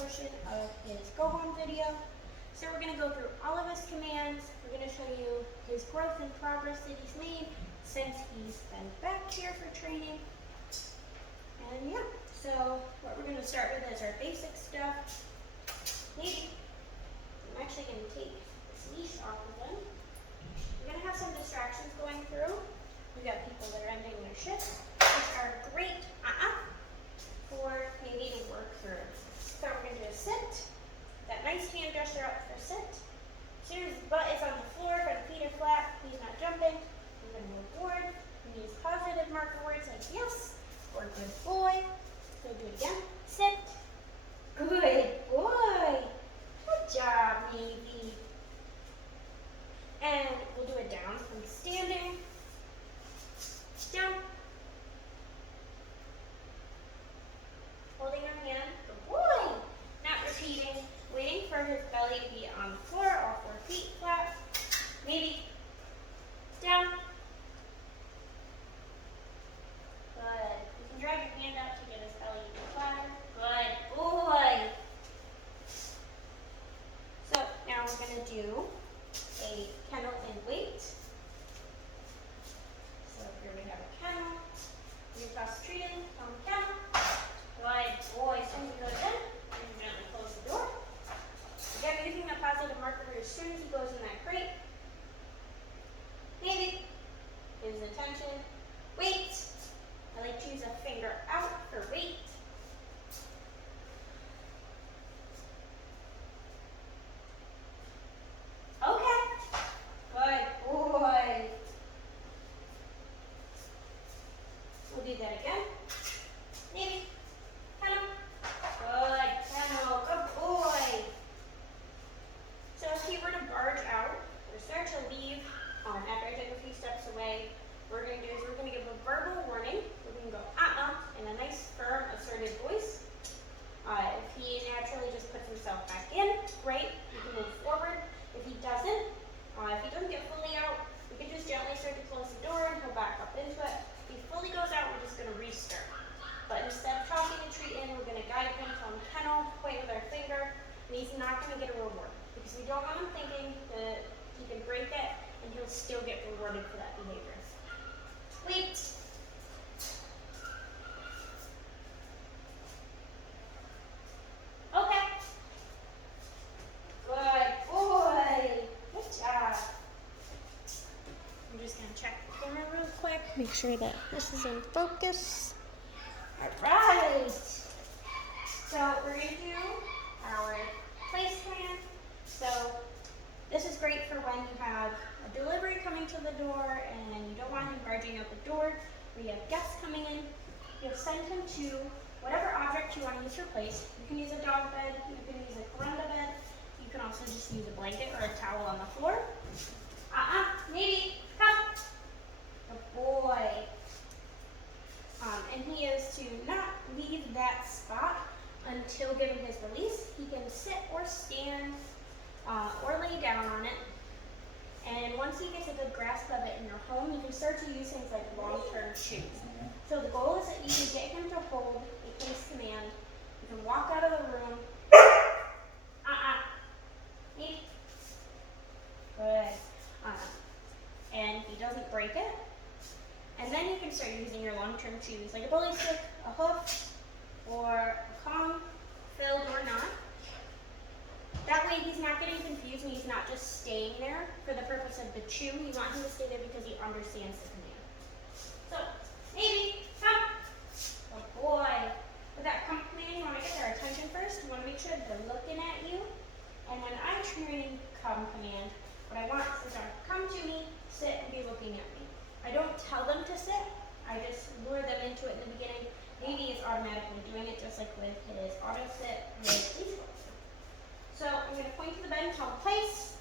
portion of his go home video. So we're going to go through all of his commands. We're going to show you his growth and progress that he's made since he's been back here for training. And yeah, so what we're going to start with is our basic stuff. Maybe I'm actually going to take this leash off of him. We're going to have some distractions going through. We've got people that are ending their shifts, which are great for maybe to work through. So we're going to do a sit. That nice hand gesture up for sit. As soon as his butt is on the floor, front feet are flat, he's not jumping, we're going to move forward. We use positive marker words like yes or good boy. So do it again. Sit. Good boy. Good job, Navy. And we'll do it down from standing. Down. Holding our hand. Good boy. Not repeating. Waiting for his belly to be on the floor, all 4 feet flat. Maybe. Down. Good. You can drag your hand out to get his belly even flatter. Good boy. So now we're going to do a kennel and weight. So here we have a kennel. We cross the tree in, on the kennel. Good boy. As soon as he goes in, you can gently close the door. Again, using that positive marker as soon as he goes in that crate. Maybe. Gives attention. Wait. I like to use a finger out for wait. Okay. Good boy. We'll do that again. Maybe. Kennel. Good. Kennel. Good boy. So if he were to barge out or start to leave after I take a few steps away, what we're going to do is we're going to give a verbal warning. We're going to go in a nice, firm, assertive voice. If he naturally just puts himself back in, great, we can move forward. If he doesn't get fully out, we can just gently start to close the door and he'll back up into it. If he fully goes out, we're just going to restart. But instead of talking the treat in, we're going to guide him from kennel, point with our finger, and he's not going to get a reward. Because we don't want him thinking that he can break it and he'll still get rewarded for that behavior. Wait. Okay. Good boy. Good job. I'm just going to check the camera real quick. Make sure that this is in focus. Alright. So we're going to do our place plan. So this is great for when you have a delivery coming to the door and you don't want him barging out the door, or you have guests coming in. You'll send him to whatever object you want to use for place. You can use a dog bed, you can use a corunda bed, you can also just use a blanket or a towel on the floor. Maybe, come. Good boy. And he is to not leave that spot until given his release. He can sit or stand or lay down on it. And once he gets a good grasp of it in your home, you can start to use things like long-term chews. So the goal is that you can get him to hold a place command. You can walk out of the room. Eat. Good. And he doesn't break it. And then you can start using your long-term chews, like a bully stick, a hoof, or a Kong, filled or not. That way he's not getting confused and he's not just staying there for the purpose of the chew. You want him to stay there because he understands the command. So, maybe, come. Good boy. With that come command, you want to get their attention first. You want to make sure that they're looking at you. And when I'm training come command, what I want is to come to me, sit, and be looking at me. I don't tell them to sit. I just lure them into it in the beginning. Navy is automatically doing it just like with his auto sit with these ones. So I'm going to point to the bed and tell him place.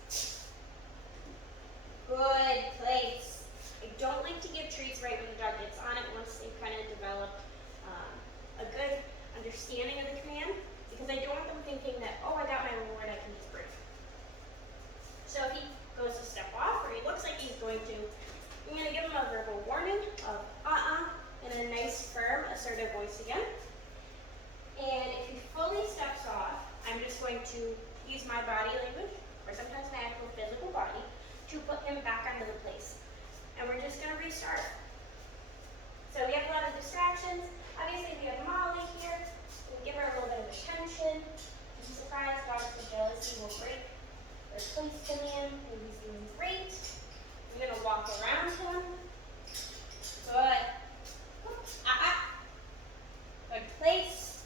Good place. I don't like to give treats right when the dog gets on it once they've kind of developed a good understanding of the command, because I don't want them thinking that, oh, I got my reward, I can just break. So if he goes to step off or he looks like he's going to, I'm going to give him a verbal warning of in a nice, firm, assertive voice again. And if he fully steps off, restart. So we have a lot of distractions. Obviously we have Molly here. We'll give her a little bit of attention. Be surprised, dogs with jealousy will break their place command, and he's doing great. I'm gonna walk around him. Good. Good place.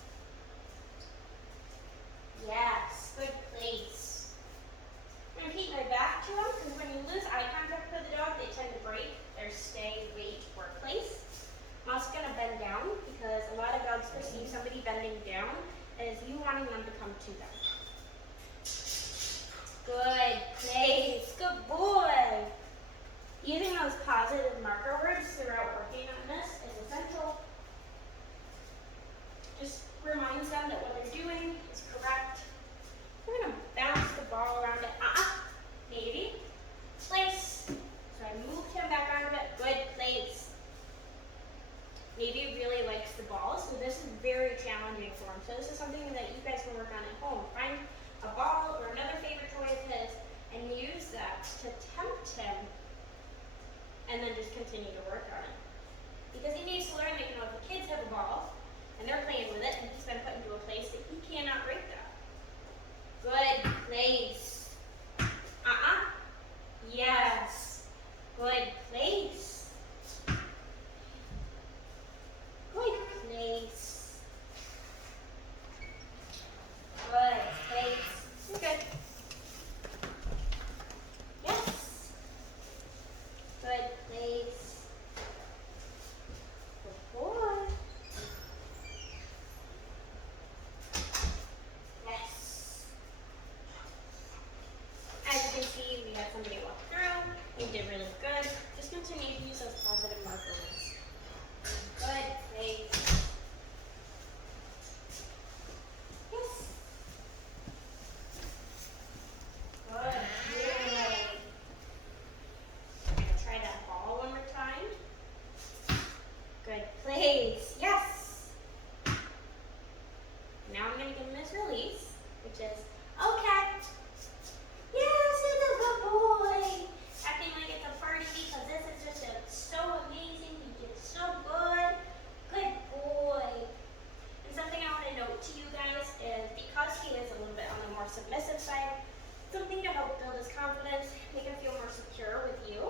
Yes, good place. I'm gonna keep my back to him because when you lose eye contact with the dog, they tend to break their stay, wait, or place. I'm also gonna bend down because a lot of dogs perceive somebody bending down as you wanting them to come to them. Good place, good boy. Using those positive marker words throughout working on this is essential. Just reminds them that what they're doing is correct. We're gonna bounce the ball around it. Maybe. Place. So I moved him back onto it. Good place. Maybe really likes the ball, so this is very challenging for him. So this is something that you guys can work on at home. Find a ball or another favorite toy of his and use that to tempt him and then just continue to work on it. Because he needs to learn that, if the kids have a ball and they're playing with it and he's been put into a place that he cannot break that. Good place. Yes. Good place. Good place. Good place. You're good. Yes. Good place. Good boy. Yes. As you can see, we had somebody walk through. You did really good. Just continue to use those positive markers. Good place. Yes. Good. Good. I'm going to try that ball one more time. Good place. Yes. Now I'm going to give him his release, which is, okay. Yes, it's a good boy. Acting like it's a party because this is just so amazing. He did so good. Good boy. And something I want to note to you guys is because he is a little bit on the more submissive side, something to help build his confidence, make him feel more secure with you,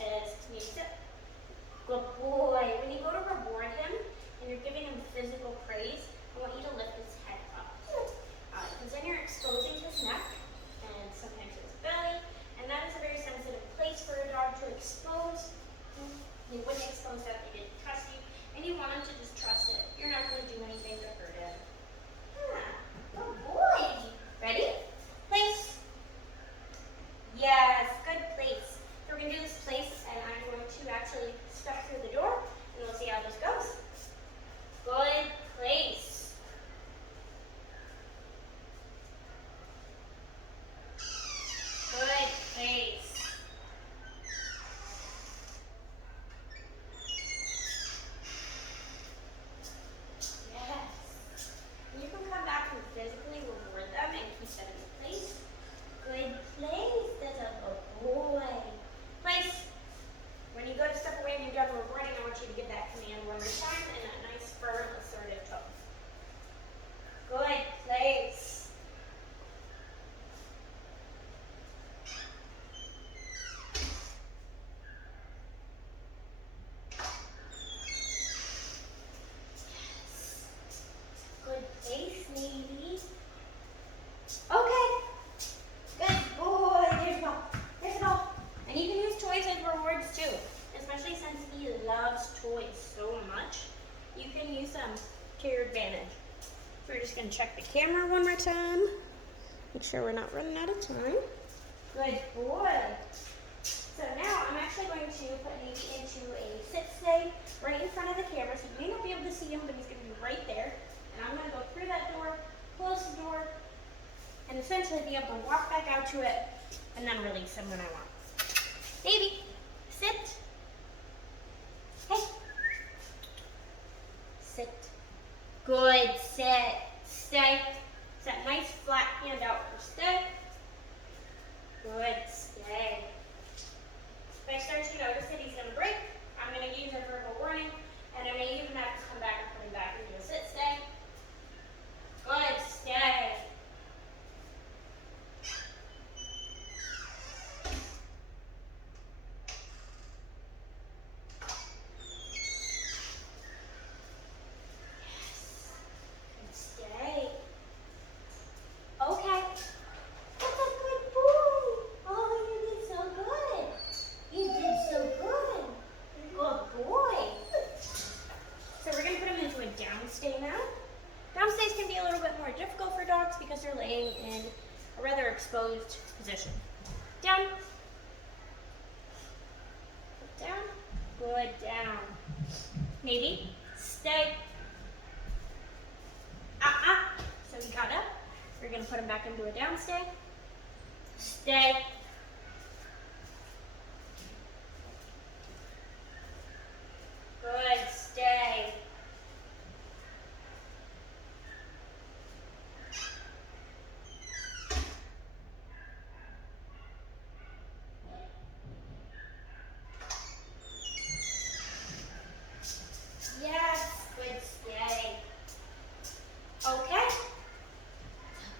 is to use it. Good boy. When you go to reward him and you're giving him physical praise, I want you to lift his head up. Because then you're exposing his neck and sometimes his belly, and that is a very sensitive place for a dog to expose. You wouldn't expose that if they didn't trust you, and you want him to just trust it. You're not going to do anything to hurt him. Good boy. Ready? Place. Yes, good place. So we're going to do this place, and I'm going to actually step through the door, and we'll see how this goes. Good place. Good place. Yes. And you can come back and physically reward them and keep them in place. Good place. That's a good boy. Place. When you go to step away and you're done rewarding, I want you to give that command one more time in that nice, firm, assertive tone. Good place. Good place, maybe. Okay. Good boy. There's a ball. There's a ball. And you can use toys as rewards too, especially since he loves toys so much. You can use them to your advantage. We're just going to check the camera one more time. Make sure we're not running out of time. Good boy. So now I'm actually going to put Navy into a sit stay right in front of the camera. So you may not be able to see him, but he's going to be right there. And I'm going to go through that door, close the door, and essentially be able to walk back out to it and then release him when I want. Navy, sit. Hey. Sit. Good. Sit. Stay. Set nice flat hand out for stay. Good. Stay. If I start to notice that he's going to break, exposed position. Down. Down. Good, down. Navy, stay. So he got up. We're going to put him back into a down stay. Stay. Good, stay. Yes, good stay. Okay.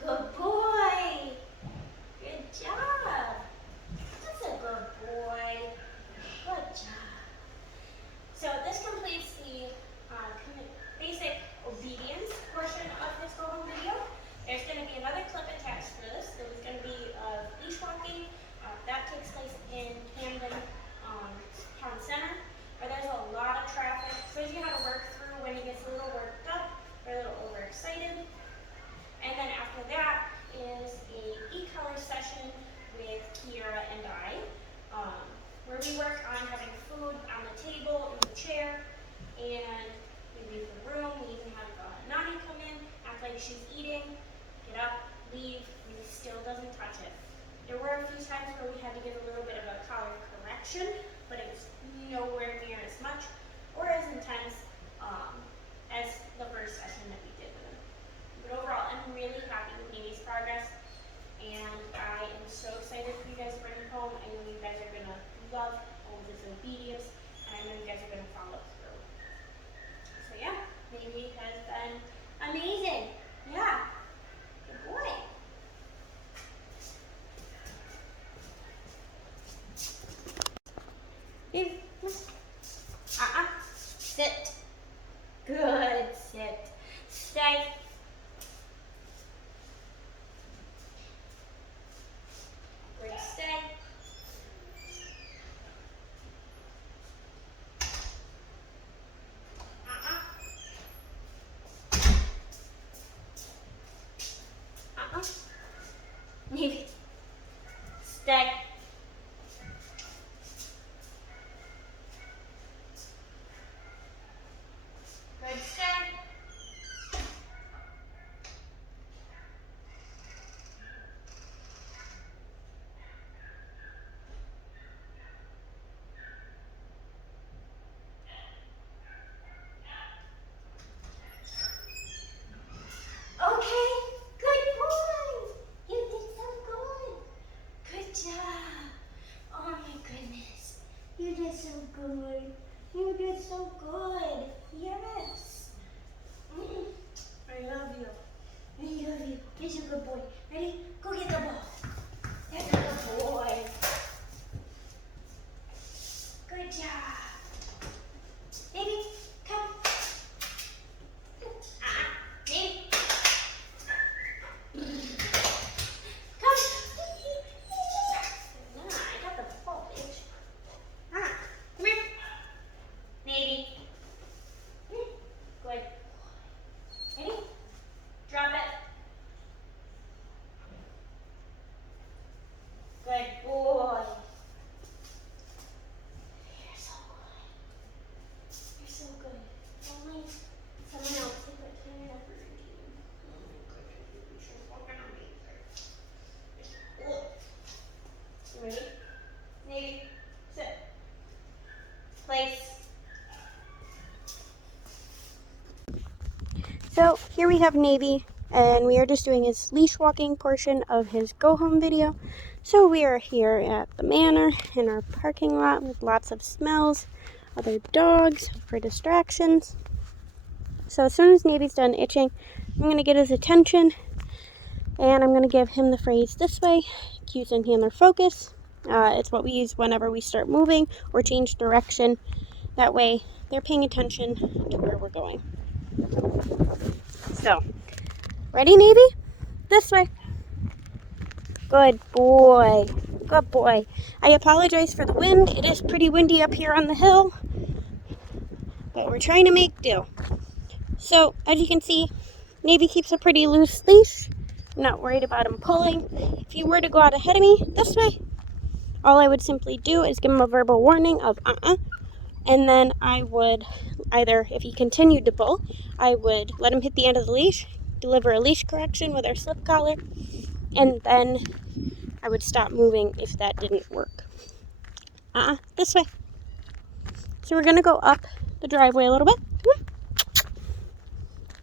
Good boy. Good job. That's a good boy. Good job. So this completes the basic obedience portion of this go home video. There's going to be another clip attached to this. There was going to be leash walking. That takes place in Camden Town Center, where there's a lot of traffic. Shows you how to work through when he gets a little worked up or a little overexcited. And then after that is a e-color session with Kiara and I, where we work on having food on the table, in the chair, and we leave the room. We even have Nani come in, act like she's eating, get up, leave, and he still doesn't touch it. There were a few times where we had to give a little bit of a collar correction, but it was nowhere near as much or as intense as the first session that we did with him. But overall, I'm really happy with Nami's progress, and I am so excited for you guys to bring him home. I know you guys are going to love all of his obedience, and I know you guys are going to follow through. So yeah, Nami has been amazing. Yeah, good boy. Sit. Good, sit. Stay. Good, stay. Maybe. Stay. Good, stay. Okay, good boy. You did so good. Good job. Oh my goodness. You did so good. You did so good. Yes. I love you. I love you. He's a good boy. Ready? Go get the ball. That's a good boy. Good job. Baby, come. Baby. Come. Nah, I got the ball, bitch. Come here. Maybe. Good. Ready? Drop it. Good boy. You're so good. You're so good. Only someone else can put Tanner up for you. Oh my goodness, you're so fucking amazing. Ready? Navy, sit. Place. So here we have Navy, and we are just doing his leash walking portion of his go home video. So we are here at the manor in our parking lot with lots of smells, other dogs for distractions. So as soon as Navy's done itching, I'm going to get his attention, and I'm going to give him the phrase "this way," cues and handler focus. It's what we use whenever we start moving or change direction. That way they're paying attention to where we're going. So, ready, Navy? This way. Good boy. Good boy. I apologize for the wind. It is pretty windy up here on the hill, but we're trying to make do. So, as you can see, Navy keeps a pretty loose leash. I'm not worried about him pulling. If he were to go out ahead of me, this way, all I would simply do is give him a verbal warning of and then I would either, if he continued to pull, I would let him hit the end of the leash, deliver a leash correction with our slip collar, and then I would stop moving if that didn't work. This way. So we're going to go up the driveway a little bit.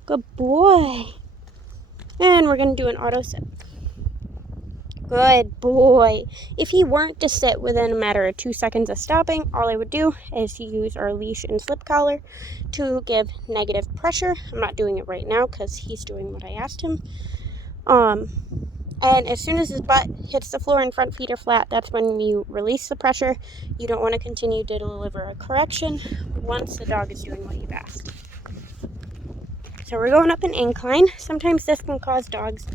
Good boy. And we're going to do an auto sit. Good boy. If he weren't to sit within a matter of 2 seconds of stopping, all I would do is use our leash and slip collar to give negative pressure. I'm not doing it right now because he's doing what I asked him. And as soon as his butt hits the floor and front feet are flat, that's when you release the pressure. You don't want to continue to deliver a correction once the dog is doing what you've asked. So we're going up an incline. Sometimes this can cause dogs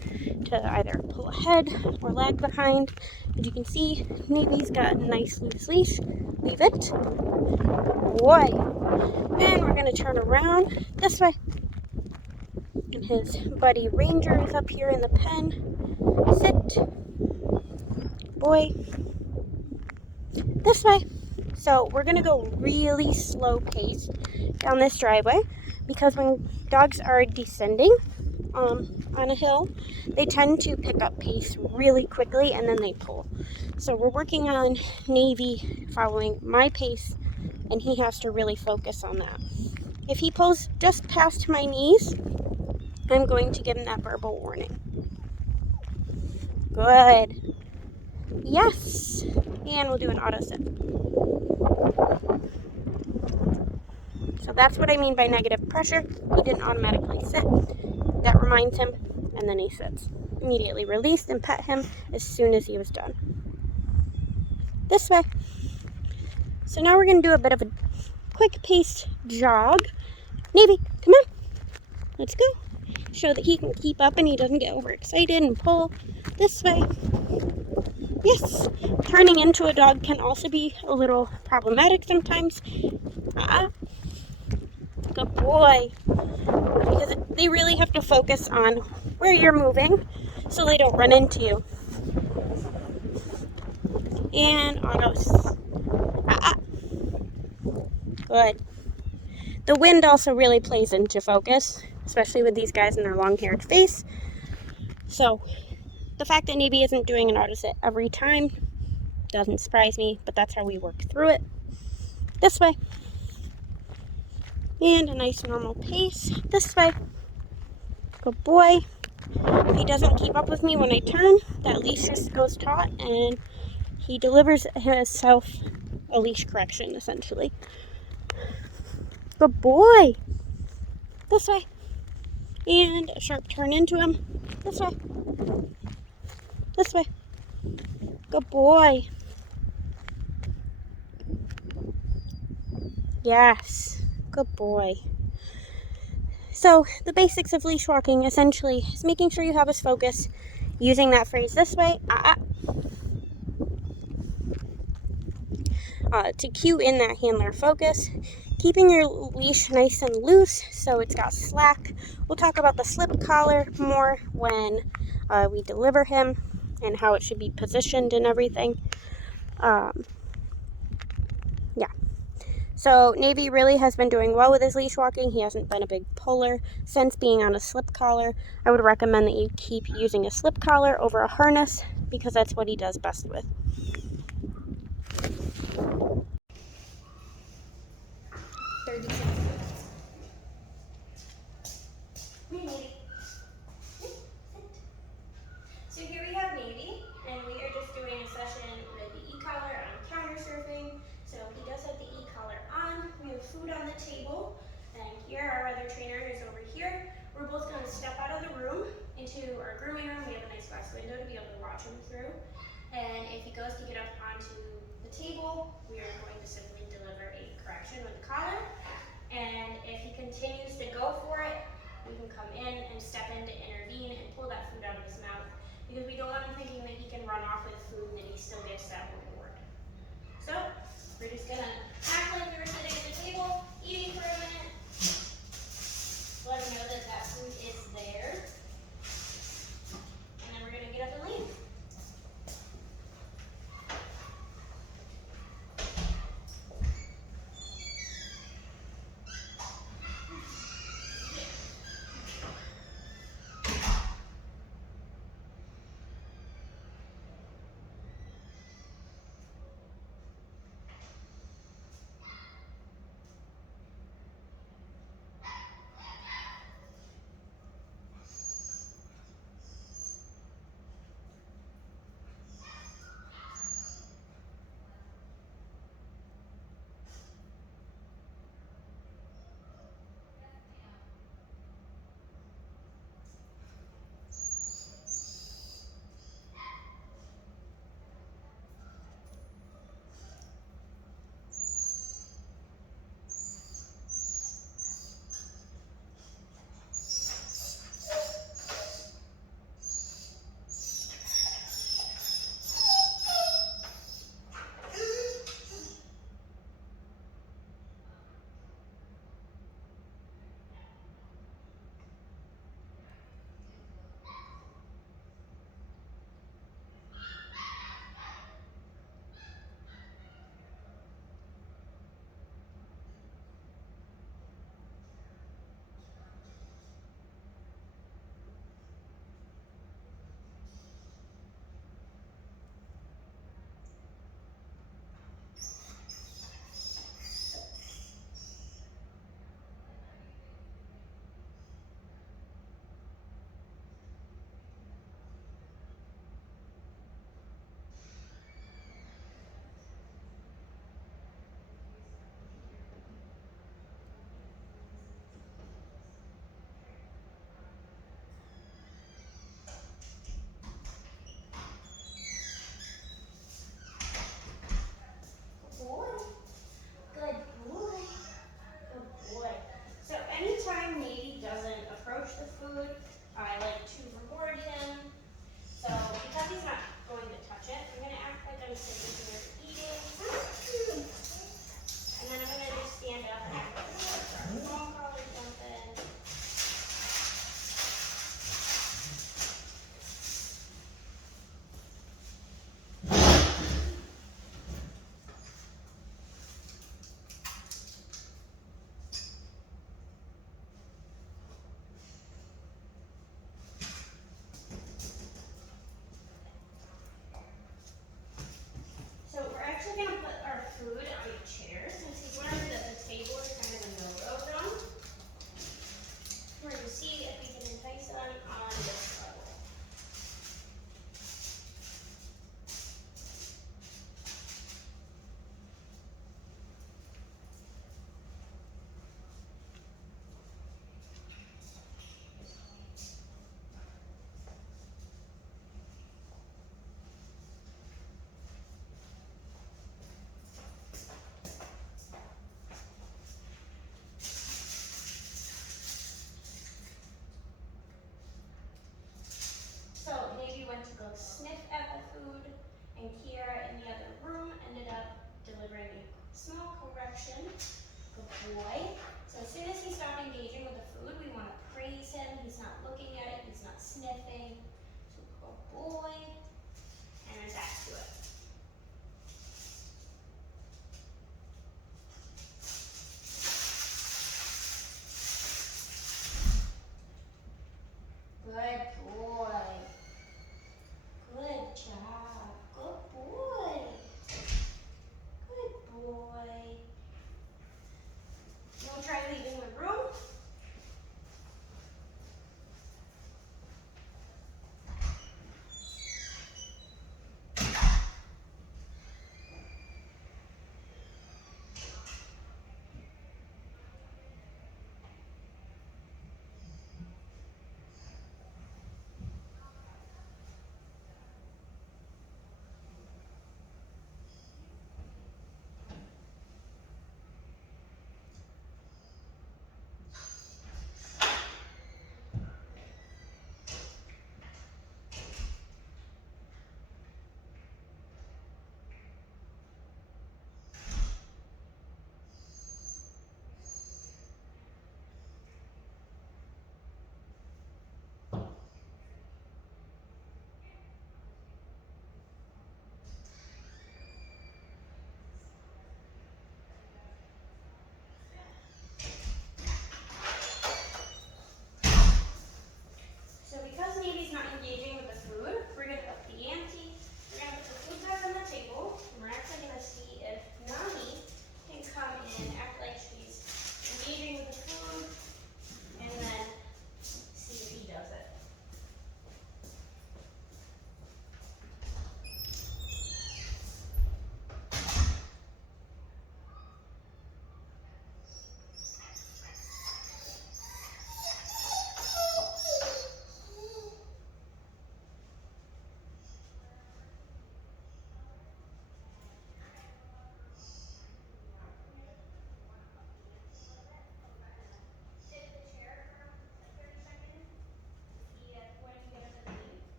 to either pull ahead or lag behind. As you can see, Navy's got a nice loose leash. Leave it. Boy. And we're going to turn around this way. And his buddy Ranger is up here in the pen. Sit. Boy. This way. So we're going to go really slow paced down this driveway because when dogs are descending on a hill, they tend to pick up pace really quickly and then they pull. So we're working on Navy following my pace, and he has to really focus on that. If he pulls just past my knees, I'm going to give him that verbal warning. Good. Yes. And we'll do an auto sit. So that's what I mean by negative pressure. He didn't automatically sit. That reminds him, and then he sits. Immediately released and pet him as soon as he was done. This way. So now we're going to do a bit of a quick paced jog. Navy, come on. Let's go. Show that he can keep up and he doesn't get overexcited and pull. This way. Yes. Turning into a dog can also be a little problematic sometimes. Good boy. Because they really have to focus on where you're moving so they don't run into you. And autos. Good. The wind also really plays into focus, especially with these guys and their long-haired face. So the fact that Navy isn't doing an auto sit every time doesn't surprise me, but that's how we work through it. This way. And a nice normal pace. This way. Good boy. If he doesn't keep up with me when I turn, that leash just goes taut and he delivers himself a leash correction, essentially. Good boy. This way. And a sharp turn into him. This way. This way. Good boy. Yes. Good boy. So the basics of leash walking essentially is making sure you have his focus, using that phrase this way, to cue in that handler focus, keeping your leash nice and loose so it's got slack. We'll talk about the slip collar more when we deliver him and how it should be positioned and everything. Yeah. So Navy really has been doing well with his leash walking. He hasn't been a big puller since being on a slip collar. I would recommend that you keep using a slip collar over a harness because that's what he does best with. So here we have Navy, and we are just doing a session with the e-collar on counter surfing. So he does have the e-collar on. We have food on the table, and here our other trainer is over here. We're both going to step out of the room into our grooming room. We have a nice glass window to be able to watch him through. And if he goes to get up onto the table, we are going to simply deliver a correction with the collar. And if he continues to go for it, we can come in and step in to intervene and pull that food out of his mouth, because we don't want him thinking that he can run off with food and that he still gets that reward. So we're just gonna act like we were sitting at the table, eating for a minute, let him know that that food is there.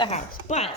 the house. But